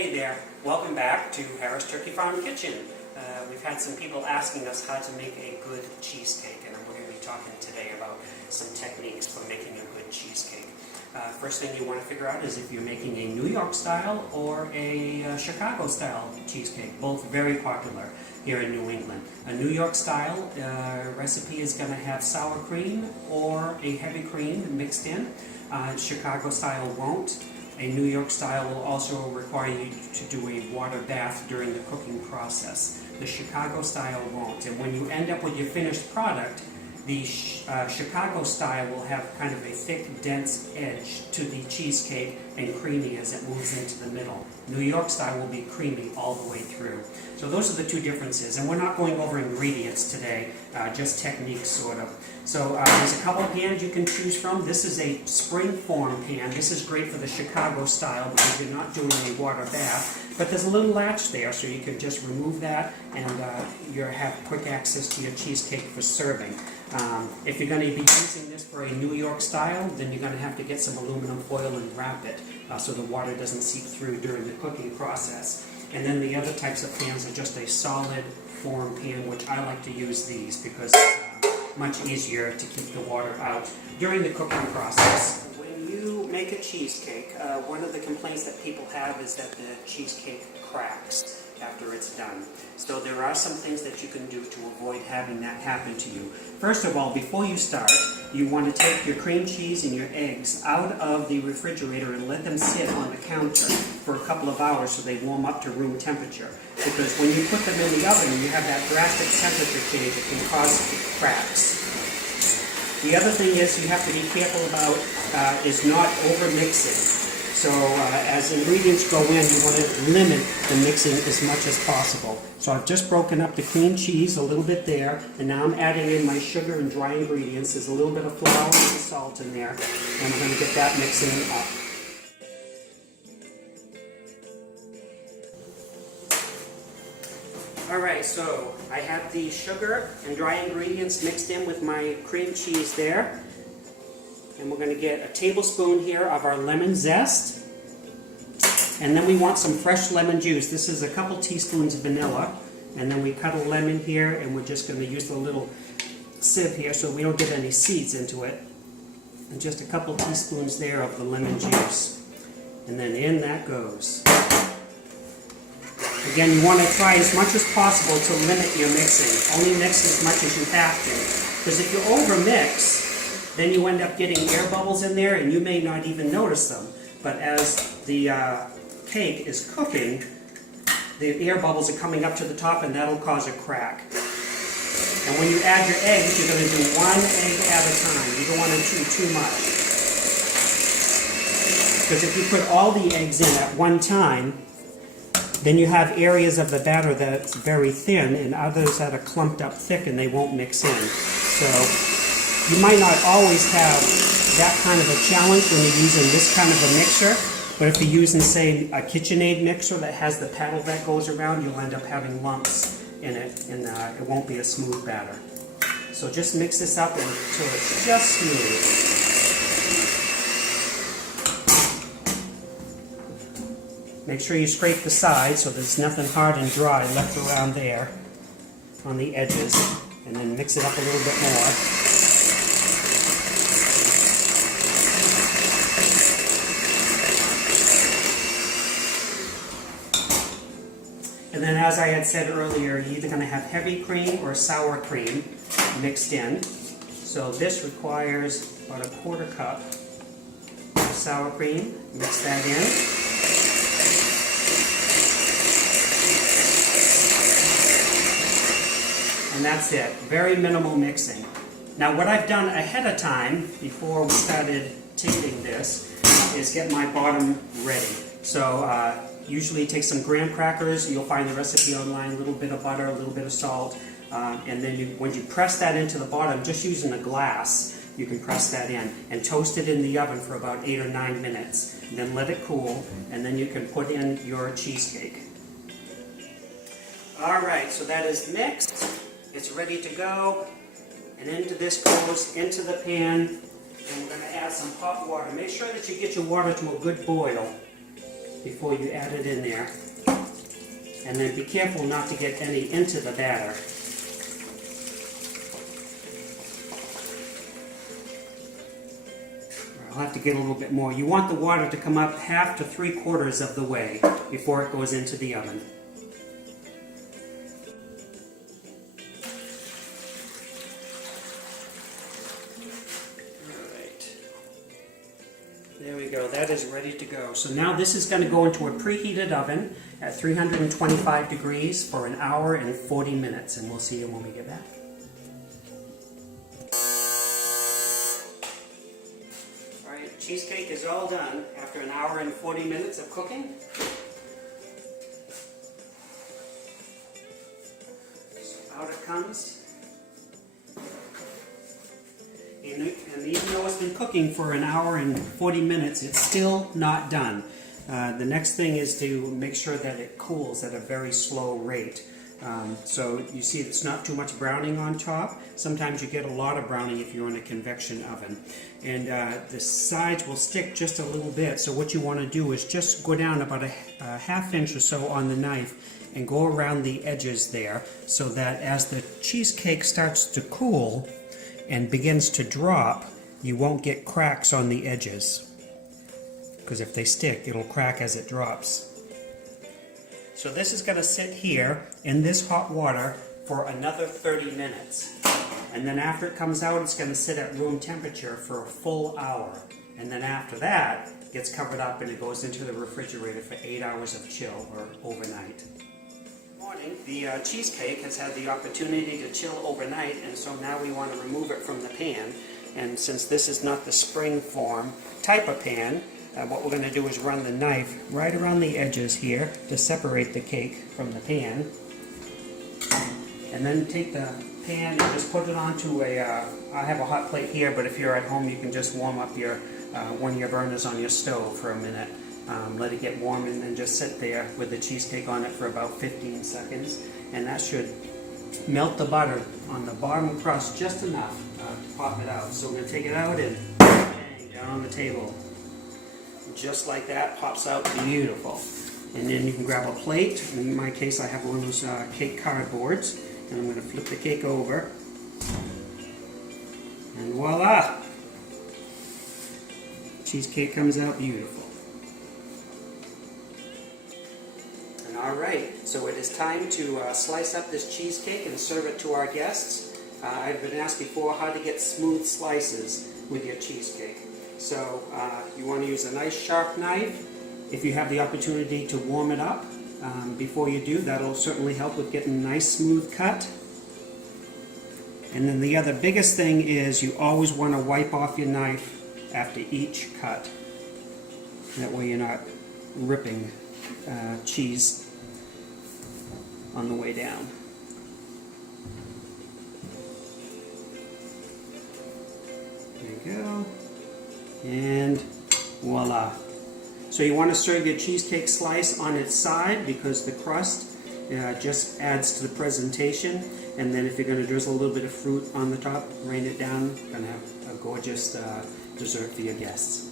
Hey there, welcome back to Harris Turkey Farm Kitchen. We've had some people asking us how to make a good cheesecake, and we're going to be talking today about some techniques for making a good cheesecake. First thing you want to figure out is if you're making a New York style or a Chicago style cheesecake, both very popular here in New England. A New York style recipe is going to have sour cream or a heavy cream mixed in. Chicago style won't. A New York style will also require you to do a water bath during the cooking process. The Chicago style won't. And when you end up with your finished product, the Chicago style will have kind of a thick, dense edge to the cheesecake and creamy as it moves into the middle. New York style will be creamy all the way through. So those are the two differences. And we're not going over ingredients today, just techniques sort of. So there's a couple of pans you can choose from. This is a spring form pan. This is great for the Chicago style because you're not doing a water bath. But there's a little latch there, so you can just remove that and you have quick access to your cheesecake for serving. If you're going to be using this for a New York style, then you're going to have to get some aluminum foil and wrap it so the water doesn't seep through during the cooking process. And then the other types of pans are just a solid form pan, which I like to use these because it's much easier to keep the water out during the cooking process. When you make a cheesecake, one of the complaints that people have is that the cheesecake cracks after it's done. So there are some things that you can do to avoid having that happen to you. First of all, before you start, you want to take your cream cheese and your eggs out of the refrigerator and let them sit on the counter for a couple of hours so they warm up to room temperature. Because when you put them in the oven and you have that drastic temperature change, it can cause cracks. The other thing is you have to be careful about is not over mixing. So as ingredients go in, you want to limit the mixing as much as possible. So I've just broken up the cream cheese a little bit there, and now I'm adding in my sugar and dry ingredients. There's a little bit of flour and salt in there, and we're going to get that mixing up. Alright, so I have the sugar and dry ingredients mixed in with my cream cheese there. And we're going to get a tablespoon here of our lemon zest. And then we want some fresh lemon juice. This is a couple teaspoons of vanilla. And then we cut a lemon here, and we're just going to use the little sieve here so we don't get any seeds into it. And just a couple teaspoons there of the lemon juice. And then in that goes. Again, you want to try as much as possible to limit your mixing. Only mix as much as you have to. Because if you over-mix, then you end up getting air bubbles in there, and you may not even notice them. But as the cake is cooking, the air bubbles are coming up to the top, and that'll cause a crack. And when you add your eggs, you're going to do one egg at a time. You don't want to do too much. Because if you put all the eggs in at one time, then you have areas of the batter that's very thin, and others that are clumped up thick, and they won't mix in. So you might not always have that kind of a challenge when you're using this kind of a mixer, but if you're using, say, a KitchenAid mixer that has the paddle that goes around, you'll end up having lumps in it, and it won't be a smooth batter. So just mix this up until it's just smooth. Make sure you scrape the sides so there's nothing hard and dry left around there on the edges, and then mix it up a little bit more. And then, as I had said earlier, you're either going to have heavy cream or sour cream mixed in. So this requires about a quarter cup of sour cream. Mix that in. And that's it. Very minimal mixing. Now, what I've done ahead of time, before we started taping this, is get my bottom ready. So usually take some graham crackers. You'll find the recipe online, a little bit of butter, a little bit of salt. And then when you press that into the bottom, just using a glass, you can press that in and toast it in the oven for about 8 or 9 minutes. And then let it cool, and then you can put in your cheesecake. Alright, so that is mixed. It's ready to go. And into this goes into the pan. And we're going to add some hot water. Make sure that you get your water to a good boil. before you add it in there. And then be careful not to get any into the batter. I'll have to get a little bit more. You want the water to come up 1/2 to 3/4 of the way before it goes into the oven. There we go, that is ready to go. So now this is going to go into a preheated oven at 325 degrees for 1 hour and 40 minutes, and we'll see you when we get back. Alright, cheesecake is all done after 1 hour and 40 minutes of cooking. So out it comes. And even though it's been cooking for 1 hour and 40 minutes, it's still not done. The next thing is to make sure that it cools at a very slow rate. So you see it's not too much browning on top. Sometimes you get a lot of browning if you're in a convection oven. And the sides will stick just a little bit, so what you want to do is just go down about a 1/2 inch or so on the knife and go around the edges there, so that as the cheesecake starts to cool and begins to drop, you won't get cracks on the edges. Because if they stick, it'll crack as it drops. So this is going to sit here in this hot water for another 30 minutes. And then after it comes out, it's going to sit at room temperature for a full hour. And then after that, it gets covered up and it goes into the refrigerator for 8 hours of chill, or overnight. The cheesecake has had the opportunity to chill overnight, and so now we want to remove it from the pan. And since this is not the spring form type of pan, what we're going to do is run the knife right around the edges here to separate the cake from the pan. And then take the pan and just put it onto I have a hot plate here, but if you're at home you can just warm up your one of your burners on your stove for a minute. Let it get warm and then just sit there with the cheesecake on it for about 15 seconds, and that should melt the butter on the bottom crust just enough to pop it out. So we're going to take it out and bang, down on the table. Just like that, pops out beautiful. And then you can grab a plate. In my case I have one of those cake cardboards, and I'm going to flip the cake over. And voila! Cheesecake comes out beautiful. Alright, so it is time to slice up this cheesecake and serve it to our guests. I've been asked before how to get smooth slices with your cheesecake. So you want to use a nice sharp knife. If you have the opportunity to warm it up before you do, that'll certainly help with getting a nice smooth cut. And then the other biggest thing is you always want to wipe off your knife after each cut. That way you're not ripping cheese on the way down. There you go. And voila. So you want to serve your cheesecake slice on its side because the crust just adds to the presentation. And then if you're going to drizzle a little bit of fruit on the top, rain it down, you're going to have a gorgeous dessert for your guests.